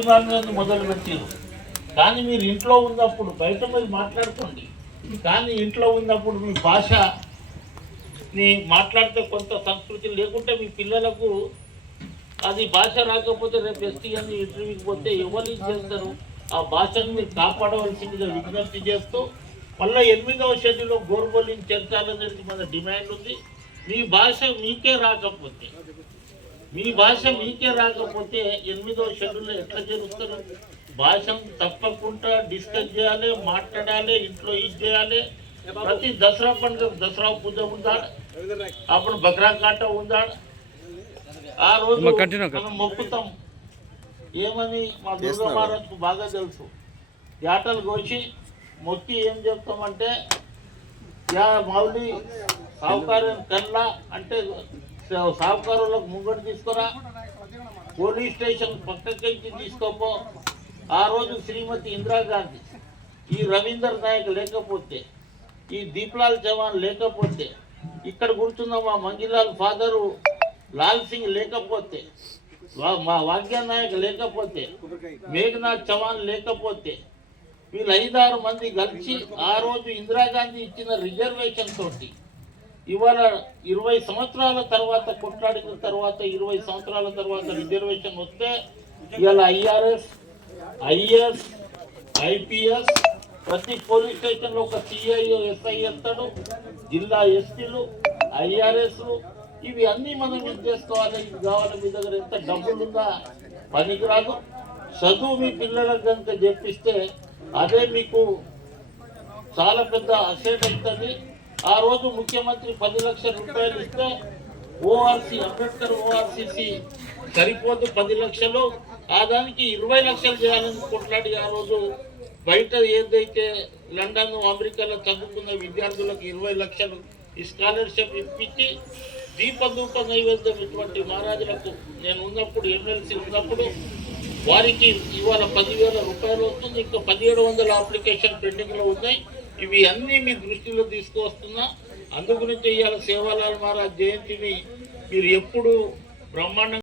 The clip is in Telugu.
అభిమానులను మొదలు పెట్టారు. కానీ మీరు ఇంట్లో ఉన్నప్పుడు బయట మీరు మాట్లాడుకోండి. కానీ ఇంట్లో ఉన్నప్పుడు మీ భాషని మాట్లాడితే కొంత సంస్కృతి లేకుంటే మీ పిల్లలకు అది భాష రాకపోతే రేపు ఎస్టీ అని ఇంటర్వ్యూకి పోతే ఎవరు చేస్తారు? ఆ భాషను మీరు కాపాడవలసిందిగా విజ్ఞప్తి చేస్తూ మళ్ళీ ఎనిమిదవ షెడ్యూల్లో గోర్బోలిని చేర్చాలనేది మన డిమాండ్ ఉంది. మీ భాష మీకే రాకపోతే మీ భాష మీకే రాకపోతే ఎనిమిదో షెడ్యూల్లో ఎట్లా చేరుస్తారు భాషను తప్పకుండా డిస్కస్ చేయాలి మాట్లాడాలి ఇంట్లో ఇది చేయాలి. ప్రతి దసరా పండుగ దసరా పూజ ఉందా? అప్పుడు బక్రా కాట ఉందా? ఆ రోజు. మనం మొక్కుతాం. ఏమని మా దుర్గా మహారాజ్కు బాగా తెలుసు. యాటలు కోసి మొక్కి ఏం చెప్తామంటే యా మౌలి సావుకారు కల్లా అంటే సాహుకారులకు ముంగడు తీసుకురా. పోలీస్ స్టేషన్ పక్కకి తీసుకోపో. ఆ రోజు శ్రీమతి ఇందిరాగాంధీ ఈ రవీందర్ నాయక్ లేకపోతే ఈ దీప్లాల్ చవాన్ లేకపోతే ఇక్కడ కూర్చున్న మా మంగిలాల్ ఫాదరు లాల్ సింగ్ లేకపోతే మా వాగ్య నాయక్ లేకపోతే మేఘనాథ్ చవాన్ లేకపోతే వీళ్ళు ఐదారు మంది కలిసి ఆ రోజు ఇందిరాగాంధీ ఇచ్చిన రిజర్వేషన్ తోటి ఇవాళ ఇరవై సంవత్సరాల తర్వాత కొట్లాడిన తర్వాత ఇరవై సంవత్సరాల తర్వాత రిజర్వేషన్ వస్తే ఇవాళ ఐఆర్ఎస్ ఐఏఎస్ ఐపీఎస్ ప్రతి పోలీస్ స్టేషన్లో ఒక సిఐ ఎస్ఐ వెళ్తాడు జిల్లా ఎస్టీలు ఐఆర్ఎస్లు. ఇవి అన్నీ మనం ఇది చేసుకోవాలి? ఇది కావాలి మీ దగ్గర ఎంత డబ్బులు ఉందా పనికిరాదు. చదువు మీ పిల్లలకు కనుక చెప్పిస్తే అదే మీకు చాలా పెద్ద అసెట్ అవుతుంది. ఆ రోజు ముఖ్యమంత్రి పది లక్షల రూపాయలు ఇస్తే ఓఆర్సి అంబేద్కర్ ఓఆర్సిసి సరిపోదు పది లక్షలు. ఆ దానికి ఇరవై లక్షలు చేయాలని కొట్లాడి ఆ రోజు బయట ఏదైతే లండన్ అమెరికాలో చదువుకున్న విద్యార్థులకు ఇరవై లక్షలు ఈ స్కాలర్షిప్ ఇప్పించి దీపదూప నైవేద్యం ఇటువంటి మహారాజులకు నేను ఉన్నప్పుడు ఎమ్మెల్సీ ఉన్నప్పుడు వారికి ఇవాళ పదివేల రూపాయలు వస్తుంది. ఇంకా పదిహేడు వందల అప్లికేషన్ పెండింగ్లో ఉన్నాయి. ఇవి అన్నీ మీ దృష్టిలో తీసుకువస్తున్నా అందు గురించి ఇవాళ సేవాలాల్ మహారాజ్ జయంతిని మీరు ఎప్పుడు బ్రహ్మాండంగా